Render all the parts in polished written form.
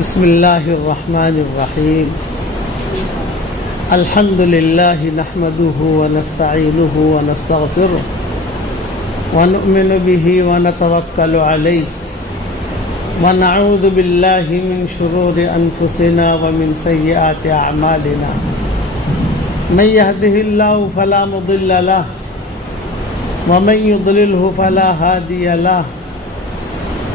بسم اللہ الرحمن الرحیم الحمد للہ نحمده ونستعینه ونستغفره ونؤمن به ونتوکل علیہ ونعوذ باللہ من شرور انفسنا ومن سیئات اعمالنا من يهده الله فلا مضل له ومن يضلله فلا هادي له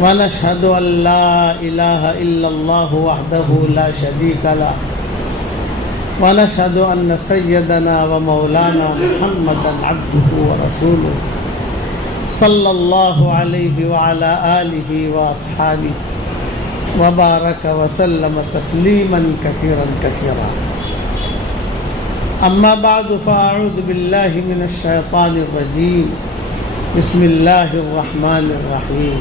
ونشهد أن لا إله إلا الله وحده لا شريك له ونشهد أن سيدنا ومولانا محمدا عبده ورسوله صلى الله عليه وعلى آله وأصحابه وبارك وسلم تسليما كثيرا كثيرا. أما بعد فأعوذ بالله من الشيطان الرجيم. بسم الله الرحمن الرحيم.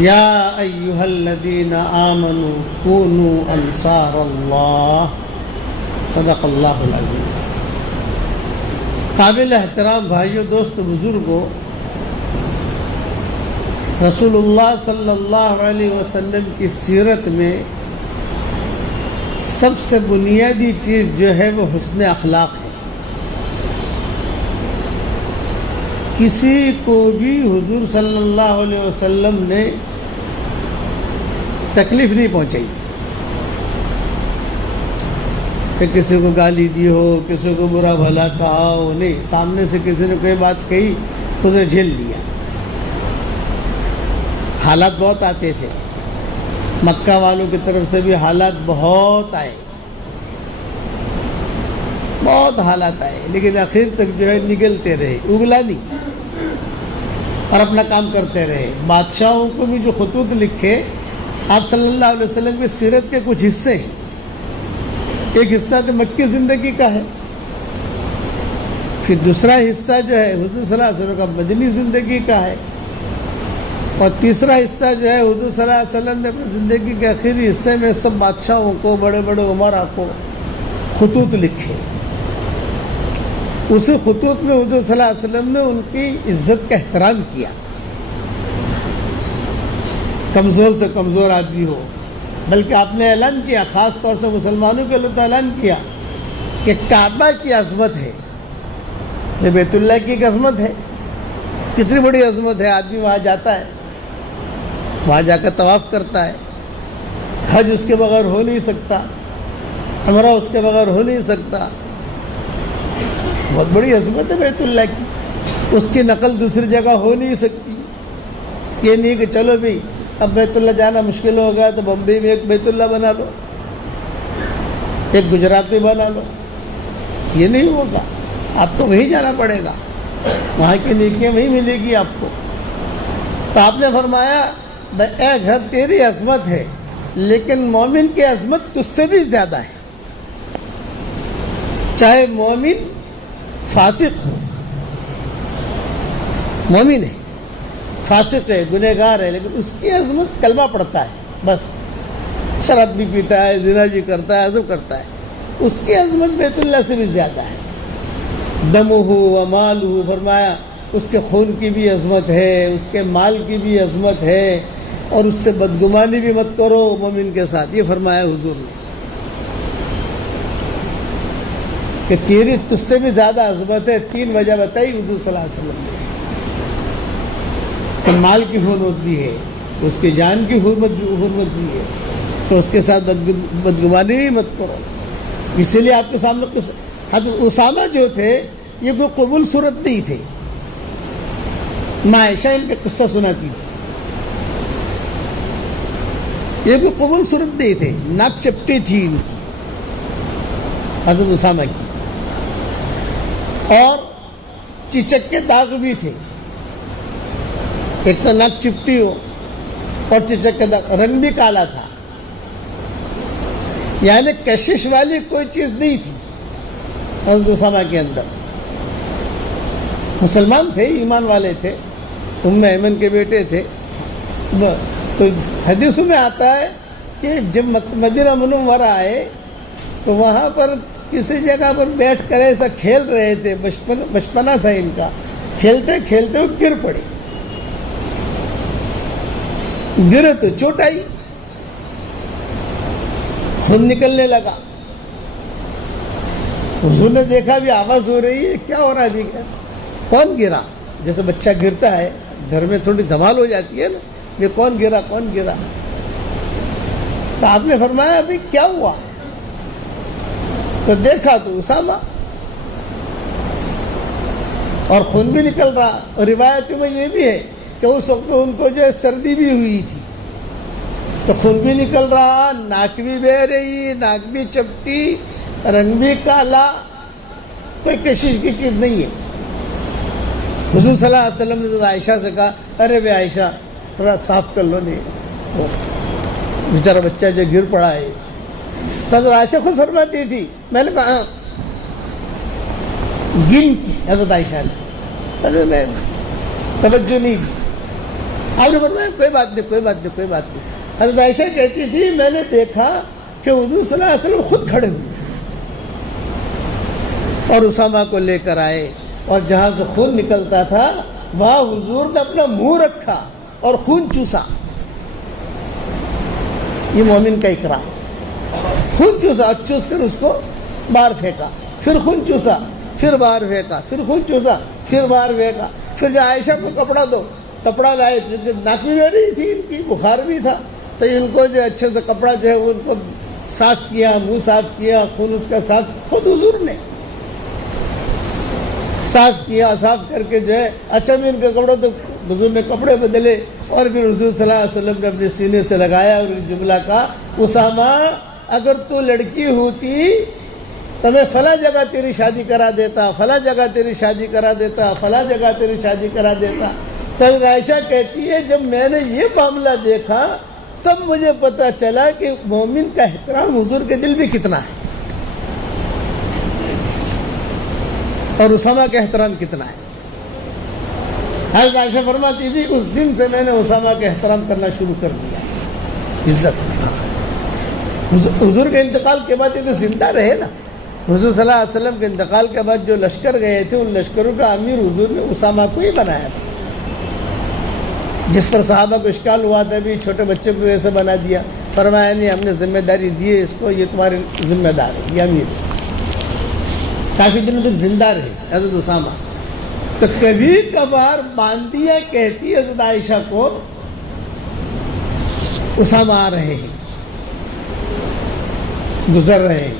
یا ایہا الذین آمنوا کونوا انصار اللہ. صدق اللہ العظیم. قابل احترام بھائیوں، دوستو، بزرگوں، رسول اللہ صلی اللہ علیہ وسلم کی سیرت میں سب سے بنیادی چیز جو ہے وہ حسن اخلاق ہے. کسی کو بھی حضور صلی اللہ علیہ وسلم نے تکلیف نہیں پہنچائی کہ کسی کو گالی دی ہو، کسی کو برا بھلا کہا ہو. نہیں، سامنے سے کسی نے کوئی بات کہی اسے جھیل لیا. حالات بہت آتے تھے، مکہ والوں کی طرف سے بھی حالات بہت آئے، بہت حالات آئے، لیکن آخر تک جو ہے نگلتے رہے، اگلا نہیں اور اپنا کام کرتے رہے. بادشاہوں کو بھی جو خطوط لکھے آپ صلی اللہ علیہ وسلم کی سیرت کے کچھ حصے ہیں. ایک حصہ تو مکی زندگی کا ہے، پھر دوسرا حصہ جو ہے حضور صلی اللہ علیہ وسلم کا مدنی زندگی کا ہے، اور تیسرا حصہ جو ہے حضور صلی اللہ علیہ وسلم نے اپنی زندگی کے آخری حصے میں سب بادشاہوں کو، بڑے بڑے عمرا کو خطوط لکھے. اسی خطوط میں حضور صلی اللہ علیہ وسلم نے ان کی عزت کا احترام کیا. کمزور سے کمزور آدمی ہو، بلکہ آپ نے اعلان کیا، خاص طور سے مسلمانوں کے لیے تو اعلان کیا کہ کعبہ کی عظمت ہے، یہ بیت اللہ کی ایک عظمت ہے. کتنی بڑی عظمت ہے. آدمی وہاں جاتا ہے، وہاں جا کر طواف کرتا ہے. حج اس کے بغیر ہو نہیں سکتا، عمرہ اس کے بغیر ہو نہیں سکتا. بہت بڑی عظمت ہے بیت اللہ کی، اس کی نقل دوسری جگہ ہو نہیں سکتی. یہ نہیں کہ چلو بھئی اب بیت اللہ جانا مشکل ہو گیا تو بمبئی میں ایک بیت اللہ بنا لو، ایک گجرات میں بنا لو. یہ نہیں ہوگا، آپ کو وہیں جانا پڑے گا، وہاں کی نیکیاں وہیں ملے گی آپ کو. تو آپ نے فرمایا اے گھر تیری عظمت ہے، لیکن مومن کی عظمت تجھ سے بھی زیادہ ہے. چاہے مومن فاسق ہو، مومن ہے، فاسق ہے، گنہگار ہے، لیکن اس کی عظمت کلمہ پڑھتا ہے، بس شراب بھی پیتا ہے، زنا بھی کرتا ہے، عزم کرتا ہے، اس کی عظمت بیت اللہ سے بھی زیادہ ہے. دمہ و مالہ، فرمایا اس کے خون کی بھی عظمت ہے، اس کے مال کی بھی عظمت ہے، اور اس سے بدگمانی بھی مت کرو مومن کے ساتھ. یہ فرمایا حضور نے کہ تیری تجھ سے بھی زیادہ عظمت ہے. 3 وجہ بتائی حضور صلی اللہ علیہ وسلم نے کہ مال کی حرمت بھی ہے، اس کی جان کی حرمت بھی ہے، تو اس کے ساتھ بدگمانی بھی مت کرو. اسی لیے آپ کے سامنے حضرت اسامہ جو تھے یہ کوئی قبول صورت نہیں تھے. عائشہ ان کے قصہ سناتی تھی. یہ کوئی قبول صورت نہیں تھے، ناک چپٹی تھی ان کی، حضرت اسامہ کی، اور چچک کے داغ بھی تھے. ایک تو ناک چپٹی ہو اور چچک کے داغ، رنگ بھی کالا تھا، یعنی کشش والی کوئی چیز نہیں تھی حضرت اسامہ کے اندر. مسلمان تھے، ایمان والے تھے، ام ایمن کے بیٹے تھے. تو حدیثوں میں آتا ہے کہ جب مدینہ منورہ آئے تو وہاں پر کسی جگہ پر بیٹھ کر ایسا کھیل رہے تھے، بچپنا تھا ان کا، کھیلتے کھیلتے وہ گر پڑے. گرے تو چوٹ آئی، خون نکلنے لگا. حضور نے دیکھا بھی آواز ہو رہی ہے, کیا ہو رہا ہے ابھی, کون گرا؟ جیسے بچہ گرتا ہے گھر میں تھوڑی دھمال ہو جاتی ہے نا, یہ کون گرا کون گرا. تو آپ نے فرمایا ابھی کیا ہوا؟ تو دیکھا تو اسامہ, اور خون بھی نکل رہا. اور روایتوں میں یہ بھی ہے کہ اس وقت ان کو جو ہے سردی بھی ہوئی تھی, تو خون بھی نکل رہا, ناک بھی بہ رہی, ناک بھی چپٹی, رنگ بھی کالا, کوئی کشش کی چیز نہیں ہے. حضور صلی اللہ علیہ وسلم نے عائشہ سے کہا, ارے بے عائشہ تھوڑا صاف کر لو, نہیں بیچارہ بچہ جو گر پڑا ہے. تو عائشہ خود فرماتی تھی, میں نے کہا گن کی حضرت عائشہ نے, میں توجہ نہیں دی. آپ نے فرمایا کوئی بات نہیں کوئی بات نہیں کوئی بات نہیں. حضرت عائشہ کہتی تھی میں نے دیکھا کہ حضور صلی اللہ علیہ وسلم خود کھڑے ہوئے اور اسامہ کو لے کر آئے, اور جہاں سے خون نکلتا تھا وہاں حضور نے اپنا منہ رکھا اور خون چوسا. یہ مومن کا اقرار. خون چوسا, چوس کر اس کو باہر پھینکا, پھر خون چوسا, پھر باہر پھینکا, پھر خون چوسا, پھر باہر پھینکا. پھر جو عائشہ کو کپڑا دو, کپڑا لائے, ناک بھی بہ رہی تھی ان کی, بخار بھی تھا, تو ان کو جو اچھے سے کپڑا جو ہے ان کو صاف کیا, منہ صاف کیا, خون اس کا صاف خود حضور نے صاف کیا. صاف کر کے جو ہے اچھا بھی ان کا کپڑا, تو حضور نے کپڑے بدلے, اور پھر حضور صلی اللہ علیہ وسلم نے اپنے سینے سے لگایا اور جملہ کہا, اسامہ اگر تو لڑکی ہوتی تو میں فلاں جگہ تیری شادی کرا دیتا, فلاں جگہ تیری شادی کرا دیتا, فلاں جگہ تیری شادی کرا دیتا. تو عائشہ کہتی ہے جب میں نے یہ معاملہ دیکھا تب مجھے پتا چلا کہ مومن کا احترام حضور کے دل میں کتنا ہے اور اسامہ کا احترام کتنا ہے. حضرت عائشہ فرماتی تھی اس دن سے میں نے اسامہ کا احترام کرنا شروع کر دیا, عزت. حضور کے انتقال کے بعد یہ تو زندہ رہے نا. حضور صلی اللہ علیہ وسلم کے انتقال کے بعد جو لشکر گئے تھے ان لشکروں کا امیر حضور نے اسامہ کو ہی بنایا تھا. جس پر صحابہ کو اشکال ہوا تھا بھی چھوٹے بچے کو ایسے بنا دیا, فرمایا نہیں ہم نے ذمہ داری دی ہے اس کو, یہ تمہارے ذمہ دار ہے, یہ امیر ہے. کافی دنوں تک زندہ رہے حضرت اسامہ. تو کبھی کبھار باندیا کہتی حضرت عائشہ کو اسامہ آ رہے ہیں, گزر رہے ہیں,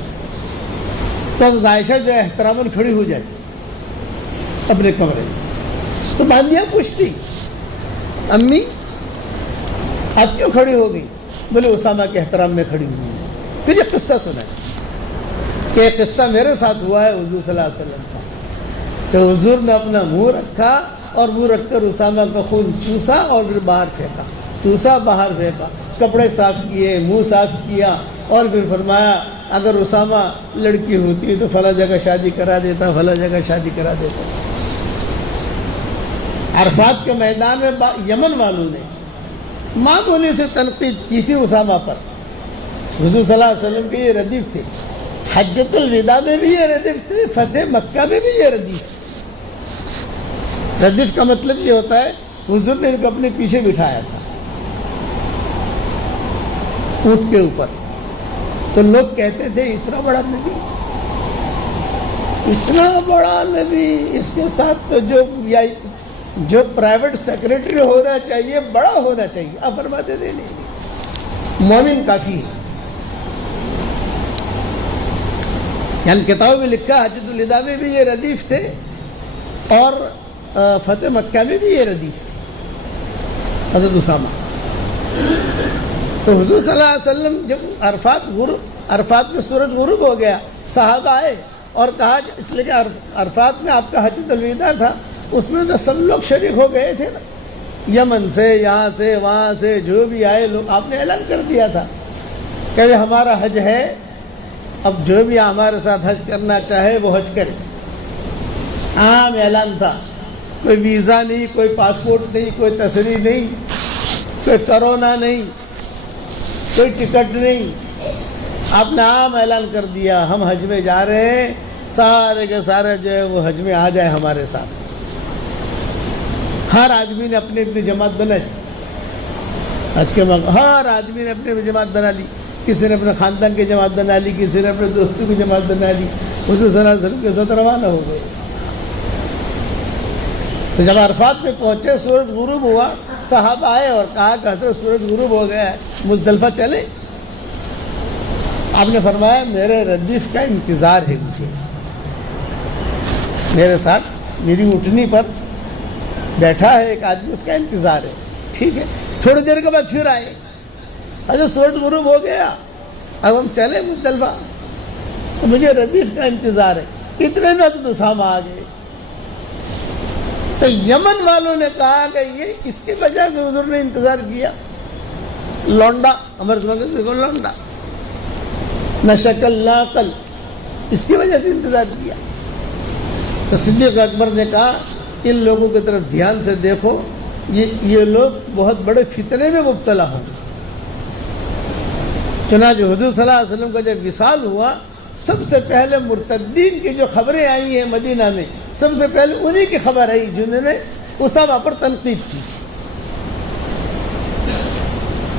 تو حضرت عائشہ جو ہے احتراماً کھڑی ہو جاتی اپنے کمرے میں. تو باندیا پوچھتی, امی آپ کیوں کھڑی ہو گئی؟ بولے اسامہ کے احترام میں کھڑی ہوئی. پھر یہ قصہ سنا کہ یہ قصہ میرے ساتھ ہوا ہے حضور صلی اللہ علیہ وسلم کا, کہ حضور نے اپنا منہ رکھا اور منہ رکھ کر اسامہ کا خون چوسا اور پھر باہر پھینکا, چوسا باہر پھینکا, کپڑے صاف کیے, منہ صاف کیا, اور پھر فرمایا اگر اسامہ لڑکی ہوتی تو فلاں جگہ شادی کرا دیتا, فلاں جگہ شادی کرا دیتا. عرفات کے میدان میں یمن والوں نے ماں بولی سے تنقید کی تھی اسامہ پر. حضور صلی اللہ علیہ وسلم کے یہ ردیف تھے, حجۃ الوداع میں بھی یہ ردیف تھے, فتح مکہ میں بھی یہ ردیف تھے. ردیف کا مطلب یہ ہوتا ہے حضور نے ان کو اپنے پیچھے بٹھایا تھا اونٹ کے اوپر, تو لوگ کہتے تھے اتنا بڑا نبی, اتنا بڑا نبی, اس کے ساتھ تو جو پرائیویٹ سیکرٹری ہونا چاہیے بڑا ہونا چاہیے. آپ فرماتے تھے نہیں, مومن کافی ہے. یعنی کتابوں میں لکھا حجۃ الوداع میں بھی یہ ردیف تھے اور فتح مکہ میں بھی یہ ردیف تھے حضرت اسامہ. تو حضور صلی اللہ علیہ وسلم جب عرفات میں سورج غروب ہو گیا, صحابہ آئے اور کہا, اس لیے کہ عرفات میں آپ کا حجۃ الوداع تھا, اس میں تو سب لوگ شریک ہو گئے تھے نا, یمن سے, یہاں سے, وہاں سے, جو بھی آئے لوگ. آپ نے اعلان کر دیا تھا کہ ہمارا حج ہے, اب جو بھی ہمارے ساتھ حج کرنا چاہے وہ حج کرے. عام اعلان تھا, کوئی ویزا نہیں, کوئی پاسپورٹ نہیں, کوئی تصریح نہیں, کوئی کرونا نہیں, کوئی ٹکٹ نہیں. آپ نے عام اعلان کر دیا ہم حج میں جا رہے ہیں, سارے کے سارے جو ہے وہ حج میں آ جائے ہمارے ساتھ. ہر آدمی نے اپنی اپنی جماعت بنا لی حج کے موقع, ہر آدمی نے اپنی اپنی جماعت بنا لی. کسی نے اپنے خاندان کی جماعت بنا لی، کسی نے اپنے دوستوں کی جماعت بنا لی، حضور صلی اللہ علیہ وسلم کے ساتھ روانہ ہو گئے۔ تو جب عرفات میں پہنچے، سورج غروب ہوا، صحابہ آئے اور کہا کہ حضرت سورج غروب ہو گیا ہے، مزدلفہ چلے؟ آپ نے فرمایا میرے ردیف کا انتظار ہے، مجھے میرے ساتھ میری اونٹنی پر بیٹھا ہے ایک آدمی، اس کا انتظار ہے۔ ٹھیک ہے، تھوڑی دیر کے بعد پھر آئے، اچھا سورج غروب ہو گیا، اب ہم چلے مزدلفہ، مجھے ردیف کا انتظار ہے۔ اتنے میں تو اسامہ آ گئے۔ تو یمن والوں نے کہا کہ یہ کس کی وجہ سے حضور نے انتظار کیا؟ لونڈا، ہمارے سمجھ دیکھو لونڈا، نہ شکل نہ عقل، اس کی وجہ سے انتظار کیا۔ تو صدیق اکبر نے کہا ان لوگوں کی طرف دھیان سے دیکھو، یہ لوگ بہت بڑے فتنے میں مبتلا ہوں۔ چنانچہ حضور صلی اللہ علیہ وسلم کا جب وصال ہوا، سب سے پہلے مرتدین کی جو خبریں آئی ہیں مدینہ میں، سب سے پہلے انہی کی خبر آئی جنہوں نے اسامہ پر تنقید کی۔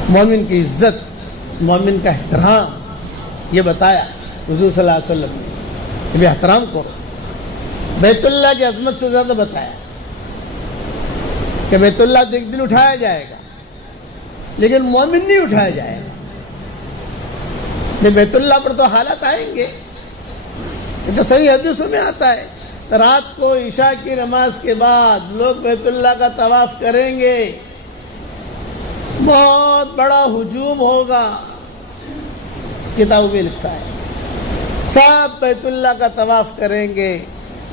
مومن کی عزت، مومن کا احترام یہ بتایا حضور صلی اللہ علیہ وسلم نے، یہ احترام کرو۔ بیت اللہ کی عظمت سے زیادہ بتایا کہ بیت اللہ تو ایک دن اٹھایا جائے گا، لیکن مومن نہیں اٹھایا جائے گا۔ بیت اللہ پر تو حالات آئیں گے، یہ تو صحیح حدیثوں میں آتا ہے، رات کو عشاء کی نماز کے بعد لوگ بیت اللہ کا طواف کریں گے، بہت بڑا ہجوم ہوگا، کتابوں میں لکھا ہے، سب بیت اللہ کا طواف کریں گے،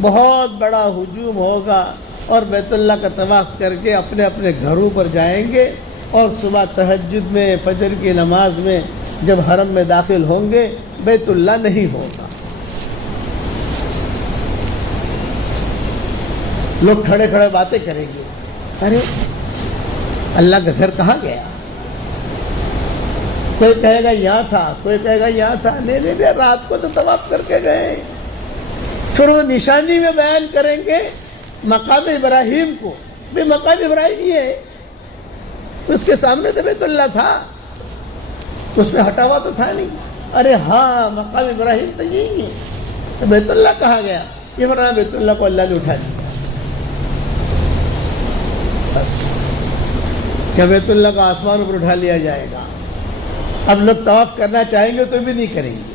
بہت بڑا ہجوم ہوگا، اور بیت اللہ کا طواف کر کے اپنے اپنے گھروں پر جائیں گے، اور صبح تہجد میں، فجر کی نماز میں جب حرم میں داخل ہوں گے بیت اللہ نہیں ہوگا۔ لوگ کھڑے کھڑے باتیں کریں گے، ارے اللہ کا گھر کہاں گیا؟ کوئی کہے گا یہاں تھا، کوئی کہے گا یہاں تھا، نہیں رات کو تو طواف کر کے گئے۔ پھر وہ نشانی میں بیان کریں گے مقام ابراہیم کو، بھی مقام ابراہیم یہ ہے، اس کے سامنے تو بیت اللہ تھا، اس سے ہٹا ہوا تو تھا نہیں۔ ارے ہاں مقام ابراہیم تو یہی ہے، تو بیت اللہ کہاں گیا؟ یہ فرمایا بیت اللہ کو اللہ نے اٹھا لیا۔ بس کیا بیت اللہ کو آسمان پر اٹھا لیا جائے گا؟ اب لوگ طواف کرنا چاہیں گے تو بھی نہیں کریں گے،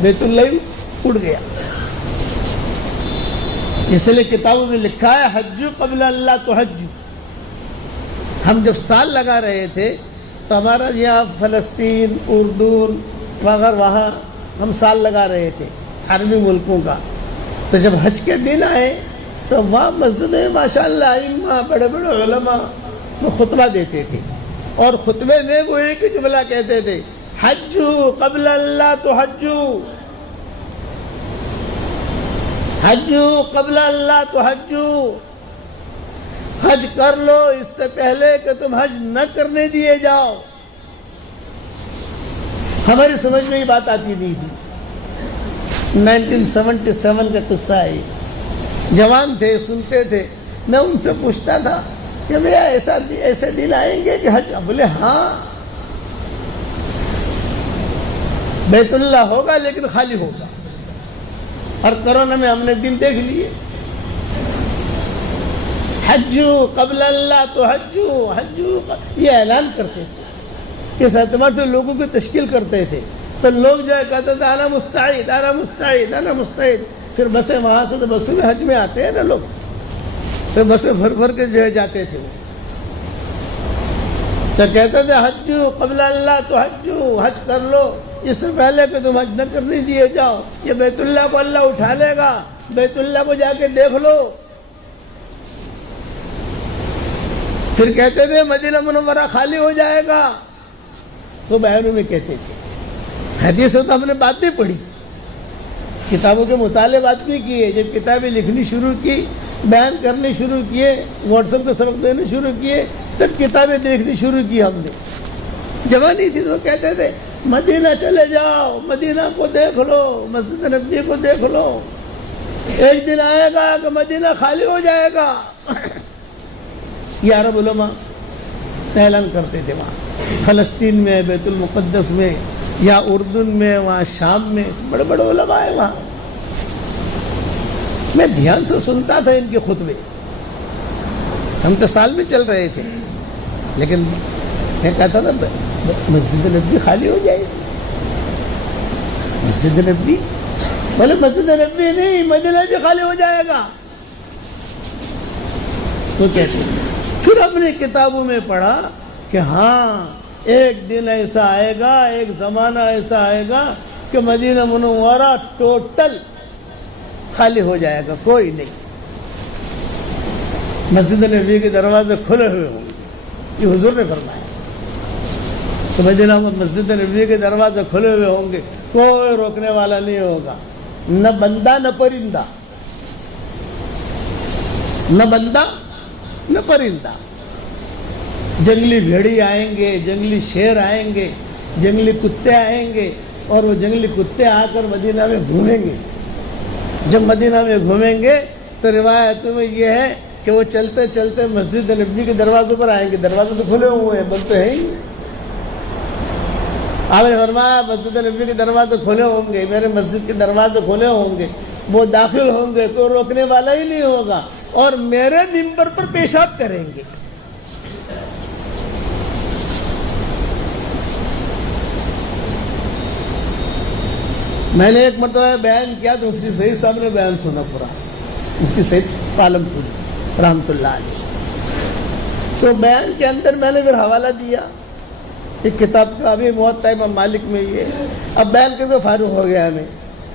بیت اللہ ہی اڑ گیا۔ اس لیے کتابوں میں لکھا ہے حج قبل اللہ تحج۔ ہم جب سال لگا رہے تھے تو ہمارا یہاں فلسطین، اردن وغیرہ وہاں ہم سال لگا رہے تھے عربی ملکوں کا، تو جب حج کے دن آئے تو وہاں مسجد میں ماشاء اللہ ائمہ بڑے بڑے علماء وہ خطبہ دیتے تھے، اور خطبے میں وہ ایک ہی جملہ کہتے تھے، حج قبل اللہ تحجو، حج قبل اللہ تحجو، حج کر لو اس سے پہلے کہ تم حج نہ کرنے دیے جاؤ۔ ہماری سمجھ میں یہ بات آتی نہیں تھی۔ 1977 کا قصہ ہے، جوان تھے، سنتے تھے، میں ان سے پوچھتا تھا کہ بھیا ایسے دن آئیں گے کہ حج؟ بولے ہاں بیت اللہ ہوگا لیکن خالی ہوگا، اور کرونا میں ہم نے دن دیکھ لیے۔ حجو قبل اللہ تو حجو یہ اعلان کرتے تھے، اس اعتبار سے لوگوں کی تشکیل کرتے تھے، تو لوگ جو ہے کہتے تھے انا مستعد انا مستعد انا مستعد۔ پھر بسیں وہاں سے تو بسوں میں حج میں آتے ہیں نا لوگ، تو بسیں بھر بھر کے جو ہے جاتے تھے، تو کہتے تھے حج قبل اللہ تو حج کر لو اس سے پہلے کہ تم حج نہ کرنے دیے جاؤ، یہ بیت اللہ کو اللہ اٹھا لے گا، بیت اللہ کو جا کے دیکھ لو۔ پھر کہتے تھے مدینہ منورہ خالی ہو جائے گا، تو بیانوں میں کہتے تھے۔ حدیث سے تو ہم نے بات نہیں پڑھی، کتابوں کے مطالعے بات نہیں کیے، جب کتابیں لکھنی شروع کی، بیان کرنے شروع کیے، واٹس ایپ پہ سبق دینے شروع کیے، تب کتابیں دیکھنی شروع کی ہم نے۔ جوانی تھی تو کہتے تھے مدینہ چلے جاؤ، مدینہ کو دیکھ لو، مسجد نبوی کو دیکھ لو، ایک دن آئے گا کہ مدینہ خالی ہو جائے گا۔ یہ عرب علماء اعلان کرتے تھے وہاں فلسطین میں، بیت المقدس میں، یا اردن میں، وہاں شام میں بڑے بڑے علماء ہیں وہاں. میں دھیان سے سنتا تھا ان کے خطبے. ہم تو سال میں چل رہے تھے، لیکن میں کہتا تھا مسجد نبوی خالی ہو جائے گی. مسجد نبوی بولے مسجد نبوی نہیں، مدینہ بھی خالی ہو جائے گا. وہ کہتے ہیں. پھر ہم نے کتابوں میں پڑھا کہ ہاں ایک دن ایسا آئے گا، ایک زمانہ ایسا آئے گا کہ مدینہ منورہ ٹوٹل خالی ہو جائے گا، کوئی نہیں. مسجد نبوی کے دروازے کھلے ہوئے ہوں گے، یہ حضور نے فرمایا. تو مدینہ مسجد نبوی کے دروازے کھلے ہوئے ہوں گے، کوئی روکنے والا نہیں ہوگا، نہ بندہ نہ پرندہ، نہ بندہ نہ پرندہ. جنگلی بھیڑی آئیں گے، جنگلی شیر آئیں گے، جنگلی کتے آئیں گے، اور وہ جنگلی کتے آ کر مدینہ میں گھومیں گے. جب مدینہ میں گھومیں گے تو روایتوں میں یہ ہے کہ وہ چلتے چلتے مسجد نبوی کے دروازوں پر آئیں گے. دروازے تو کھلے ہوئے ہیں، بند تو ہے ہی. آپ نے فرمایا مسجد نبوی کے دروازے کھلے ہوں گے، میرے مسجد کے دروازے کھلے ہوں گے، وہ داخل ہوں گے، کوئی روکنے والا ہی نہیں ہوگا، اور میرے ممبر پر پیشاب کریں گے. میں نے ایک مرتبہ بیان کیا تو مفتی سعید صاحب نے بیان سنا پورا، مفتی سعید عالم پوری رحمۃ اللہ علیہ. تو بیان کے اندر میں نے پھر حوالہ دیا ایک کتاب کا، ابھی موطا امام مالک میں یہ. اب بیان کر کے فارغ ہو گیا ہمیں.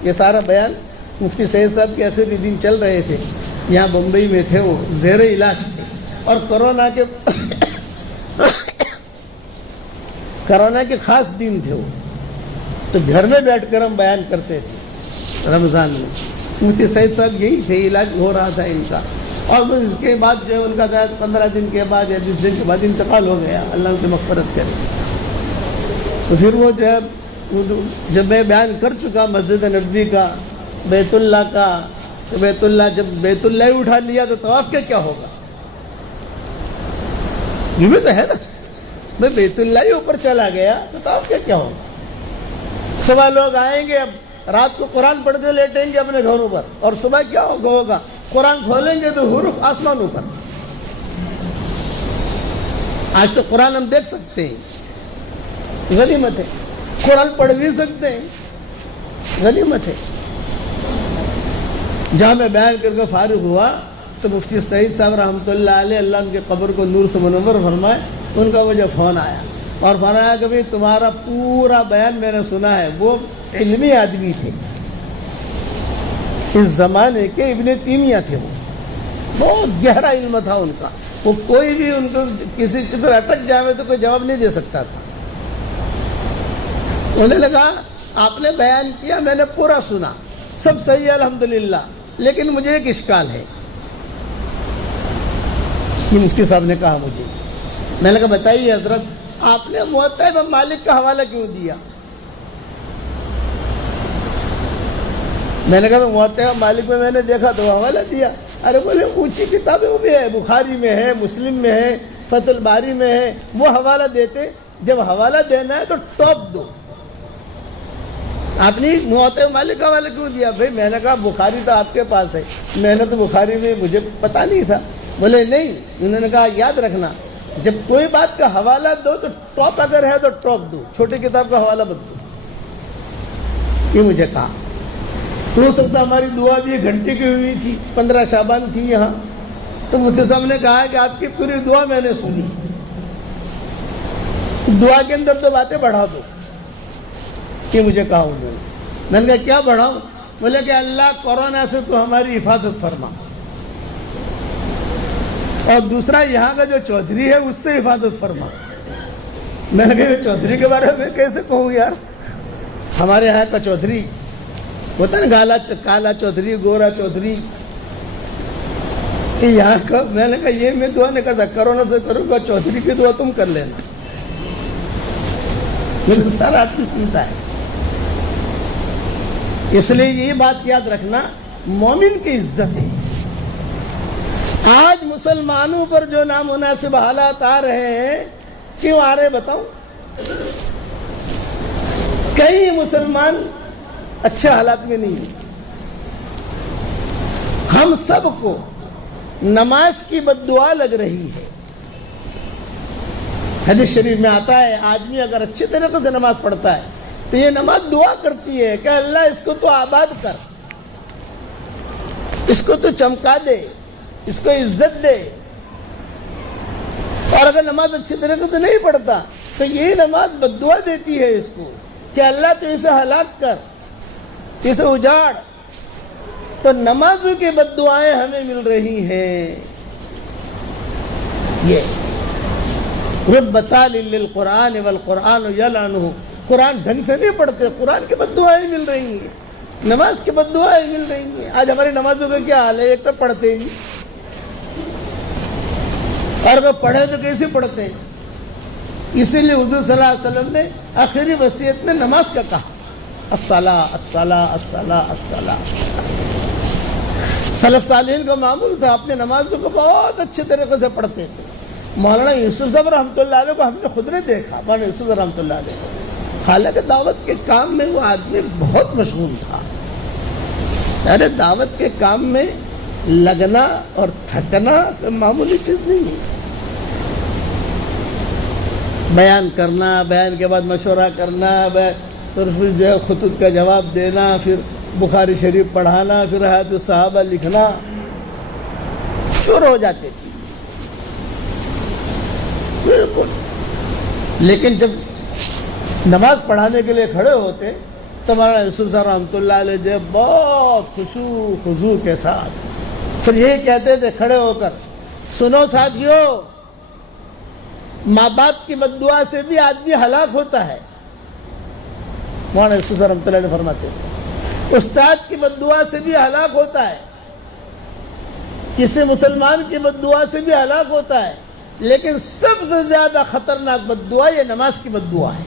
یہ سارا بیان مفتی سعید صاحب کے آخری دن چل رہے تھے، یہاں بمبئی میں تھے، وہ زیر علاج تھے، اور کرونا کے خاص دن تھے وہ. تو گھر میں بیٹھ کر ہم بیان کرتے تھے رمضان میں. مفتی سعید صاحب یہی تھے، علاج ہو رہا تھا ان کا، اور اس کے بعد جو ہے ان کا 15 دن کے بعد یا 20 دن کے بعد انتقال ہو گیا، اللہ ان کی مغفرت کرے. تو پھر وہ جو ہے جب میں بیان کر چکا مسجد نبوی کا، بیت اللہ کا، تو بیت اللہ جب بیت اللہ ہی اٹھا لیا تو طواف کا کیا ہوگا؟ یہ بھی تو ہے نا، میں بیت اللہ ہی اوپر چلا گیا تو طواف کا کیا ہوگا؟ صبح لوگ آئیں گے، اب رات کو قرآن پڑھ کے لیٹیں گے اپنے گھروں پر، اور صبح کیا ہوگا؟ قرآن کھولیں گے تو حروف آسمانوں پر. آج تو قرآن ہم دیکھ سکتے ہیں، غنیمت ہے. قرآن پڑھ بھی سکتے ہیں، غنیمت ہے. جہاں میں بیان کر کے فارغ ہوا تو مفتی سعید صاحب رحمۃ اللہ علیہ، اللہ ان کے قبر کو نور سے منور فرمائے، ان کا مجھے فون آیا اور فرمایا کہ بھائی تمہارا پورا بیان میں نے سنا ہے. وہ علمی آدمی تھے، اس زمانے کے ابن تیمیہ تھے، وہ بہت گہرا علم تھا ان کا. وہ کوئی بھی ان کو کسی چیز پر اٹک جائے تو کوئی جواب نہیں دے سکتا تھا. انہیں لگا آپ نے بیان کیا، میں نے پورا سنا، سب صحیح ہے الحمدللہ، لیکن مجھے ایک اشکال ہے. یہ مفتی صاحب نے کہا مجھے. میں نے کہا بتائیے حضرت، آپ نے موطا امام مالک کا حوالہ کیوں دیا؟ میں نے کہا موطا امام مالک میں نے دیکھا تو حوالہ دیا. ارے بولے اونچی کتابیں وہ بھی ہے، بخاری میں ہے، مسلم میں ہے، فتح الباری میں ہے، وہ حوالہ دیتے. جب حوالہ دینا ہے تو ٹاپ دو. آپ نے موطا امام مالک کا حوالہ کیوں دیا؟ بھائی میں نے کہا بخاری تو آپ کے پاس ہے، میں نے تو بخاری میں مجھے پتہ نہیں تھا. بولے نہیں، انہوں نے کہا یاد رکھنا جب کوئی بات کا حوالہ دو تو ٹاپ اگر ہے تو ٹاپ دو، چھوٹی کتاب کا حوالہ مت دو. یہ مجھے کہا. ہو سکتا ہماری دعا بھی 1 گھنٹے کی ہوئی تھی، 15 شعبان تھی یہاں. تو مفتی صاحب نے کہا کہ آپ کی پوری دعا میں نے سنی، دعا کے اندر 2 باتیں بڑھا دو. یہ مجھے کہا انہوں نے. میں نے کہا کیا بڑھاؤں؟ بولے کہ اللہ کورونا سے تو ہماری حفاظت فرما، اور دوسرا یہاں کا جو چودھری ہے اس سے حفاظت فرما. میں نے کہا چودھری کے بارے میں کیسے کہوں یار؟ ہمارے یہاں کا چودھری ہوتا ہے نا، کالا چودھری، گورا چودھری، کہ یہاں کا. میں نے کہا یہ میں دعا نہیں کرتا، کرونا سے کروں گا، چودھری کی دعا تم کر لینا. میرے سارا آدمی سنتا ہے. اس لیے یہ بات یاد رکھنا، مومن کی عزت ہے. آج مسلمانوں پر جو نامناسب حالات آ رہے ہیں، کیوں آ رہے بتاؤ؟ کہ کئی مسلمان اچھے حالات میں نہیں ہیں. ہم سب کو نماز کی بد دعا لگ رہی ہے. حدیث شریف میں آتا ہے آدمی اگر اچھے طریقے سے نماز پڑھتا ہے تو یہ نماز دعا کرتی ہے کہ اللہ اس کو تو آباد کر, اس کو تو چمکا دے, اس کو عزت دے. اور اگر نماز اچھے طریقے سے نہیں پڑھتا تو یہی نماز بد دعا دیتی ہے اس کو کہ اللہ تو اسے ہلاک کر, اسے اجاڑ. تو نمازوں کی بد دعائیں ہمیں مل رہی ہیں. یہ رب طالل للقرآن والقرآن یلعنہ, قرآن ڈھنگ سے نہیں پڑھتے, قرآن کی بد دعائیں مل رہی ہیں, نماز کی بد دعائیں مل رہی ہیں. آج ہماری نمازوں کا کیا حال ہے؟ ایک تو پڑھتے ہی, اور اگر پڑھے تو کیسے پڑھتے ہیں. اسی لیے حضور صلی اللہ علیہ وسلم نے آخری وصیت میں نماز کا کہا, الصلاۃ الصلاۃ الصلاۃ الصلاۃ. سلف صالحین کا معمول تھا, اپنے نمازوں کو بہت اچھے طریقے سے پڑھتے تھے. مولانا یوسف صاحب رحمۃ اللہ علیہ کو ہم نے خود نے دیکھا, مولانا یوسف رحمۃ اللہ علیہ کو, حالانکہ دعوت کے کام میں وہ آدمی بہت مشغول تھا. ارے دعوت کے کام میں لگنا اور تھکنا معمولی چیز نہیں ہے. بیان کرنا, بیان کے بعد مشورہ کرنا, پھر جو ہے خطوط کا جواب دینا, پھر بخاری شریف پڑھانا, پھر حیات الصحابہ لکھنا, چور ہو جاتے تھے بالکل. لیکن جب نماز پڑھانے کے لیے کھڑے ہوتے تو مولانا یوسف صاحب رحمۃ اللہ علیہ جو بہت خشوع خضوع کے ساتھ پھر یہی کہتے تھے کھڑے ہو کر, سنو ساتھیو, ماں باپ کی بد دعا سے بھی آدمی ہلاک ہوتا ہے. مولانا یوسف صاحب رحمۃ اللہ علیہ فرماتے تھے استاد کی بد دعا سے بھی ہلاک ہوتا ہے, کسی مسلمان کی بد دعا سے بھی ہلاک ہوتا ہے, لیکن سب سے زیادہ خطرناک بد دعا یہ نماز کی بد دعا ہے.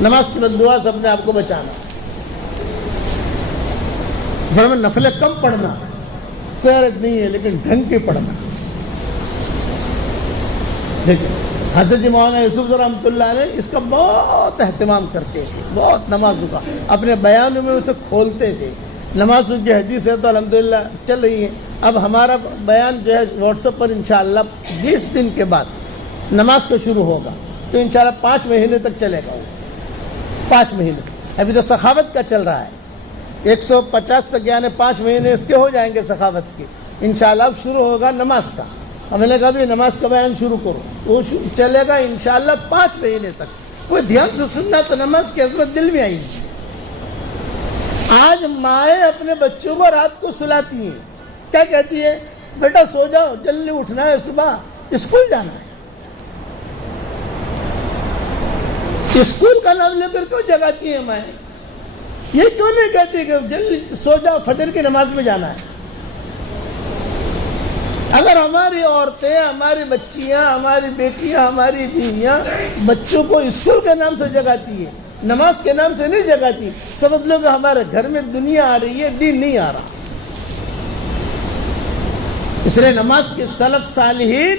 نماز کی بد دعا سے اپنے آپ کو بچانا. فرمایا نفلیں کم پڑھنا کوئی حرج نہیں ہے, لیکن ڈھنگ کے پڑھنا. حضرت جی مولانا یوسف رحمۃ اللہ علیہ اس کا بہت اہتمام کرتے تھے, بہت نمازوں کا اپنے بیانوں میں اسے کھولتے تھے. نمازوں کی حدیث ہے تو الحمدللہ چل رہی ہے. اب ہمارا بیان جو ہے واٹس ایپ پر انشاءاللہ 20 دن کے بعد نماز کا شروع ہوگا, تو انشاءاللہ 5 مہینے تک چلے گا. وہ 5 مہینے, ابھی تو سخاوت کا چل رہا ہے, 150 تک, یعنی 5 مہینے اس کے ہو جائیں گے سخاوت کے. انشاءاللہ اب شروع ہوگا نماز کا. ہم نے کہا بھی نماز کا بیان شروع کرو, وہ چلے گا انشاءاللہ 5 مہینے تک. کوئی دھیان سے سننا تو نماز کی عظمت دل میں آئی. آج مائیں اپنے بچوں کو رات کو سلاتی ہیں, کیا کہتی ہے, بیٹا سو جاؤ, جلدی اٹھنا ہے, صبح اسکول جانا ہے. اسکول کا نام لے کر کیوں جگاتی ہیں مائیں؟ یہ کیوں نہیں کہتی کہ جلدی سو جاؤ, فجر کی نماز میں جانا ہے؟ اگر ہماری عورتیں, ہماری بچیاں, ہماری بیٹیاں, ہماری بیویاں بچوں کو اسکول کے نام سے جگاتی ہے, نماز کے نام سے نہیں جگاتی, سمجھ لو کہ ہمارے گھر میں دنیا آ رہی ہے, دین نہیں آ رہا. اس لیے نماز کے سلف صالحین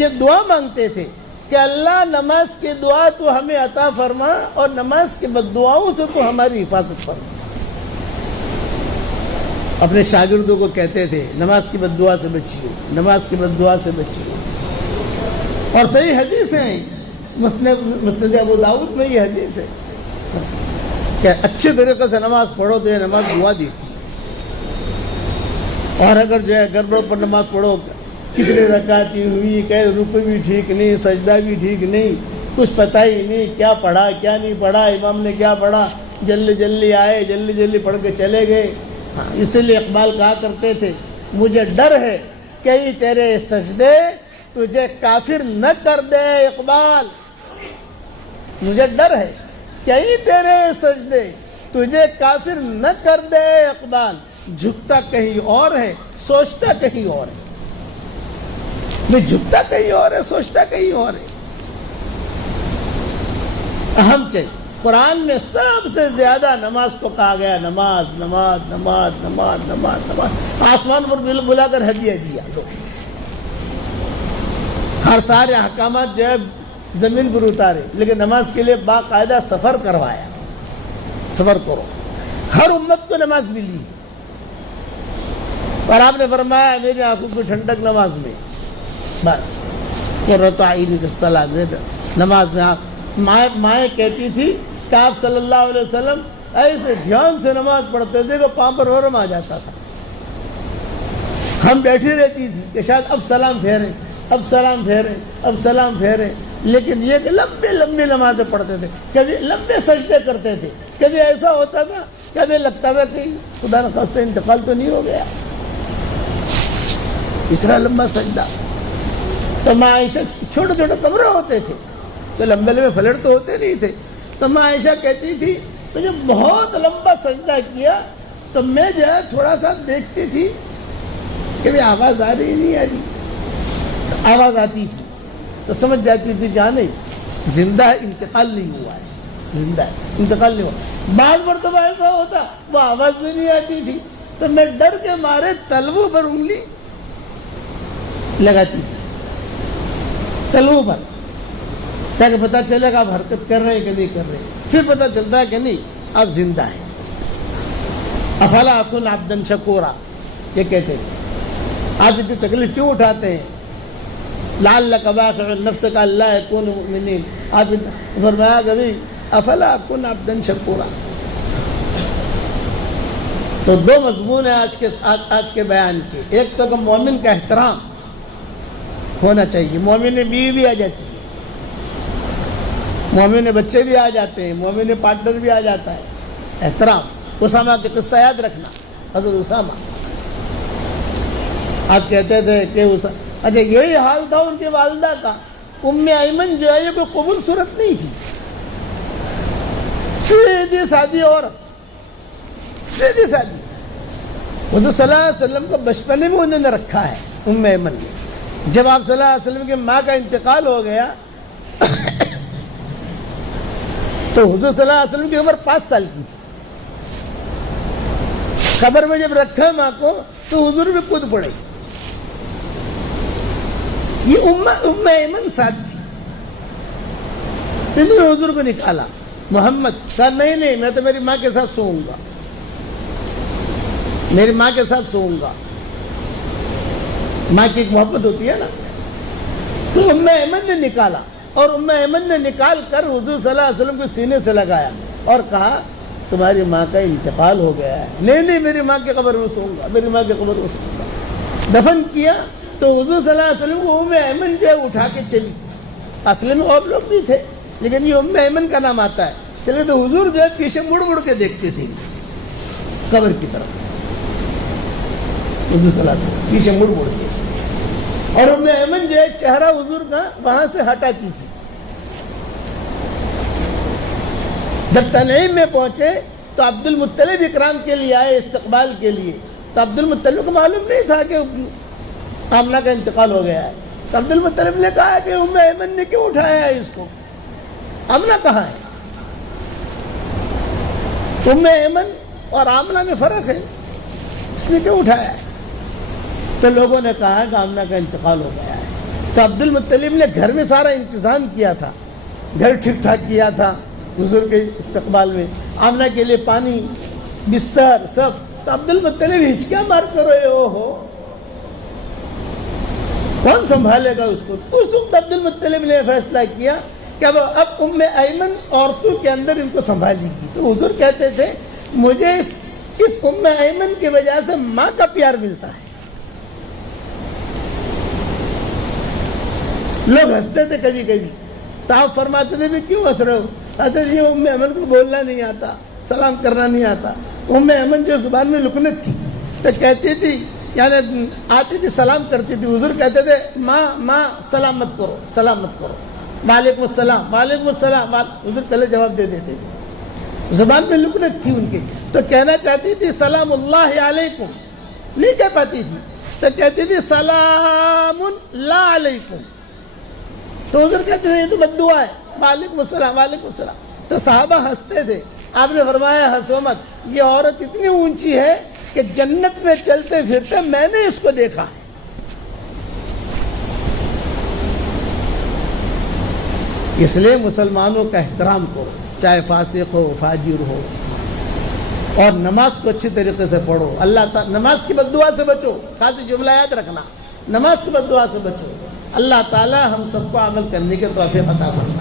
یہ دعا مانگتے تھے کہ اللہ نماز کی دعا تو ہمیں عطا فرما, اور نماز کی بد دعاؤں سے تو ہماری حفاظت فرما. اپنے شاگردوں کو کہتے تھے نماز کی بد دعا سے بچیو, نماز کی بد دعا سے بچیو. اور صحیح حدیث ہیں, مسند ابو داؤد میں یہ حدیث ہے کہ اچھے طریقے سے نماز پڑھو تو یہ نماز دعا دیتی ہے. اور اگر جو ہے گڑبڑ پر نماز پڑھو, کتنے رکعتیں ہوئی, کہ رکوع بھی ٹھیک نہیں, سجدہ بھی ٹھیک نہیں, کچھ پتہ ہی نہیں کیا پڑھا کیا نہیں پڑھا, امام نے کیا پڑھا, جلدی جلدی آئے, جلدی جلدی پڑھ کے چلے گئے. اسی لیے اقبال کہا کرتے تھے مجھے ڈر ہے کہیں تیرے سجدے تجھے کافر نہ کر دے اقبال. مجھے ڈر ہے کہیں تیرے سجدے تجھے کافر نہ کر دے اقبال. جھکتا کہیں اور ہے, سوچتا کہیں اور ہے. میں جھکتا کہیں اور ہے, سوچتا کہیں اور ہے. اہم چیز قرآن میں سب سے زیادہ نماز کو کہا گیا, نماز نماز نماز نماز نماز نماز. آسمان پر بل بلا کر ہدیہ دیا لو, ہر سارے احکامات جو ہے زمین پر اتارے, لیکن نماز کے لیے باقاعدہ سفر کروایا. سفر کرو. ہر امت کو نماز ملی ہے اور آپ نے فرمایا میری آنکھوں کی ٹھنڈک نماز میں. بس قرۃ عینی فی الصلاۃ، نماز میں. آپ مائیں کہتی تھی کہ آپ صلی اللہ علیہ وسلم ایسے دھیان سے نماز پڑھتے تھے کہ پاؤں پر ورم آ جاتا تھا. ہم بیٹھی رہتی تھی کہ شاید اب سلام پھیریں، اب سلام پھیریں، اب سلام پھیریں، لیکن یہ کہ لمبی لمبی نمازیں پڑھتے تھے، کبھی لمبے سجدے کرتے تھے. کبھی ایسا ہوتا تھا کبھی لگتا تھا کہ خدا نخواستہ انتقال تو نہیں ہو گیا، اتنا لمبا سجدہ. تو ماں عائشہ، چھوٹے چھوٹے کمرے ہوتے تھے تو لمبے لمبے فلٹ تو ہوتے نہیں تھے. تو ماں عائشہ کہتی تھی تو جب بہت لمبا سجدہ کیا تو میں جو ہے تھوڑا سا دیکھتی تھی کہ بھی آواز آ رہی نہیں آ رہی. تو آواز آتی تھی تو سمجھ جاتی تھی کہ نہیں زندہ ہے، انتقال نہیں ہوا ہے، زندہ ہے، انتقال نہیں ہوا. بعض مرتبہ ایسا ہوتا وہ آواز بھی نہیں آتی تھی تو میں ڈر کے مارے تلووں پر انگلی لگاتی تھی، تلووں پر، تاکہ پتہ چلے گا آپ حرکت کر رہے ہیں کہ نہیں کر رہے. پھر پتہ چلتا ہے کہ نہیں آپ زندہ ہیں. افلا اکون عبدا شکورا، یہ کہتے تھے. آپ اتنی تکلیف کیوں اٹھاتے ہیں؟ لعلک باخع نفسک الا یکونوا مؤمنین. آپ فرمایا کبھی افلا اکون عبدا شکورا. تو دو مضمون ہیں آج کے بیان کے. ایک تو کہ مومن کا احترام ہونا چاہیے. مومن میں بیوی بھی آ جاتی ہے، مومن میں بچے بھی آ جاتے ہیں، مومن میں پارٹنر بھی آ جاتا ہے. احترام. اسامہ کے قصہ یاد رکھنا، حضرت اسامہ. آپ کہتے تھے کہ اچھا یہی حال تھا ان کی والدہ کا. ام ایمن جو ہے یہ کوئی قبول صورت نہیں تھی، سیدھی سادی عورت، سیدھی سادی. حضور صلی اللہ علیہ وسلم کو بچپنے میں انہوں نے رکھا ہے ام ایمن نے. جب آپ صلی اللہ علیہ وسلم کے ماں کا انتقال ہو گیا تو حضور صلی اللہ علیہ وسلم کی عمر 5 سال کی تھی. قبر میں جب رکھا ماں کو تو حضور بھی کود پڑے. یہ ام ایمن ساتھ تھی. پھر حضور کو نکالا. محمد کہا نہیں میں تو میری ماں کے ساتھ سوؤں گا، میری ماں کے ساتھ سوؤں گا. ماں کی ایک محبت ہوتی ہے نا. تو ام ایمن نے نکالا اور ام ایمن نے نکال کر حضور صلی اللہ علیہ وسلم کو سینے سے لگایا اور کہا تمہاری ماں کا انتقال ہو گیا ہے. نہیں میری ماں کی قبر میں سوؤں گا، میری ماں کی قبر میں سوؤں گا. دفن کیا تو حضور صلی اللہ علیہ وسلم کو ام ایمن جو ہے اٹھا کے چلی. اصل میں اور لوگ بھی تھے لیکن یہ ام ایمن کا نام آتا ہے. چلے تو حضور جو ہے پیچھے مڑ مڑ کے دیکھتے تھے قبر کی طرف. حضور صلی اللہ علیہ وسلم پیچھے مڑ مڑ کے، اور ام ایمن جو ہے چہرہ حضور کا وہاں سے ہٹاتی تھی. جب تنعیم میں پہنچے تو عبد المطلب اکرام کے لیے آئے، استقبال کے لیے. تو عبد المطلب کو معلوم نہیں تھا کہ آمنہ کا انتقال ہو گیا ہے. تو عبد المطلب نے کہا کہ ام ایمن نے کیوں اٹھایا ہے اس کو، آمنہ کہاں ہے؟ ام ایمن اور آمنہ میں فرق ہے، اس نے کیوں اٹھایا ہے؟ تو لوگوں نے کہا کہ آمنہ کا انتقال ہو گیا ہے. تو عبد المطلب نے گھر میں سارا انتظام کیا تھا، گھر ٹھیک ٹھاک کیا تھا حضور کے استقبال میں، آمنہ کے لیے پانی، بستر، سب. تو عبد المطلب ہچکیاں مار کر رہے ہو کون سنبھالے گا اس کو؟ اس وقت عبد المطلب نے فیصلہ کیا کہ اب ام ایمن عورتوں کے اندر ان کو سنبھالے گی. تو حضور کہتے تھے مجھے اس ام ایمن کی وجہ سے ماں کا پیار ملتا ہے. لوگ ہنستے تھے کبھی کبھی، تو آپ فرماتے تھے بھی کیوں ہنس رہے ہو؟ کہتے تھے ام ایمن کو بولنا نہیں آتا، سلام کرنا نہیں آتا. ام ایمن جو زبان میں لکنت تھی تو کہتی تھی، یعنی آتی تھی سلام کرتی تھی. حضور کہتے تھے ماں سلام مت کرو، سلام مت کرو، وعلیکم السلام، وعلیکم السلام. حضور پہلے جواب دے دیتے تھے، زبان میں لکنت تھی ان کی. تو کہنا چاہتی تھی سلام اللہ علیکم، نہیں کہہ پاتی تھی تو کہتی تھی سلام لا علیکم. تو حضور کہتے تھے یہ تو بد دعا ہے، وعلیکم السلام، وعلیکم السلام. تو صحابہ ہنستے تھے. آپ نے فرمایا ہنسو مت، یہ عورت اتنی اونچی ہے کہ جنت میں چلتے پھرتے میں نے اس کو دیکھا ہے. اس لیے مسلمانوں کا احترام کرو، چاہے فاسق ہو، فاجر ہو. اور نماز کو اچھی طریقے سے پڑھو. نماز کی بد دعا سے بچو. خاص جملہ یاد رکھنا, نماز کی بد دعا سے بچو. اللہ تعالی ہم سب کو عمل کرنے کے توفیق عطا فرمائے.